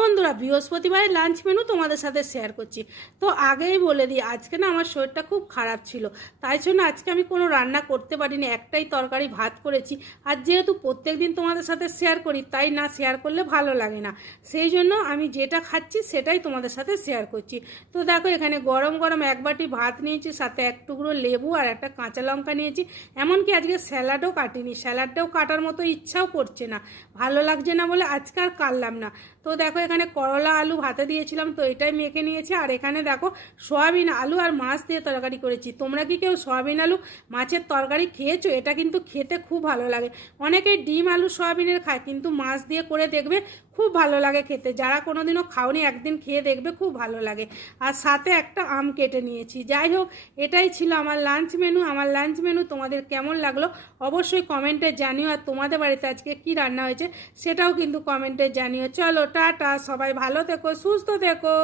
বন্ধুরা, বৃহস্পতিবারের lunch menu তোমাদের সাথে শেয়ার করছি। তো আগেই বলে দিই, আজকে না আমার শরীরটা খুব খারাপ ছিল, তাই জন্য আজকে আমি কোনো রান্না করতে পারিনি, একটাই তরকারি ভাত করেছি। আর যেহেতু প্রত্যেক দিন তোমাদের সাথে শেয়ার করি, তাই না শেয়ার করলে ভালো লাগে না, সেই জন্য আমি যেটা খাচ্ছি সেটাই তোমাদের সাথে শেয়ার করছি। তো দেখো, এখানে গরম গরম এক বাটি ভাত নিয়েছি, সাথে এক টুকরো লেবু আর একটা কাঁচা লঙ্কা নিয়েছি। এমনকি আজকে স্যালাডও কাটিনি, স্যালাডটাও কাটার মতো ইচ্ছাও করছে না, ভালো লাগছে না বলে আজকে আর কাটলাম না। তো দেখো, এখানে করলা আলু ভাতে দিয়েছিলাম, তো এটাই মেখে নিয়েছি। আর এখানে দেখো, সয়াবিন আলু আর মাছ দিয়ে তরকারি করেছি। তোমরা কি কেউ সয়াবিন আলু মাছের তরকারি খেয়েছো? এটা কিন্তু খেতে খুব ভালো লাগে। অনেকেই ডিম আলু সয়াবিনের খায়, কিন্তু মাছ দিয়ে করে দেখবে, খুব ভালো লাগে খেতে। যারা কোনোদিনও খাওনি, একদিন খেয়ে দেখবে, খুব ভালো লাগে। আর সাথে একটা আম কেটে নিয়েছি। যাই হোক, এটাই ছিল আমার লাঞ্চ মেনু। আমার লাঞ্চ মেনু তোমাদের কেমন লাগলো অবশ্যই কমেন্টে জানিও। আর তোমাদের বাড়িতে আজকে কি রান্না হয়েছে সেটাও কিন্তু কমেন্টে জানিও। চলো টাটা, সবাই ভালো থেকো, সুস্থ থেকো।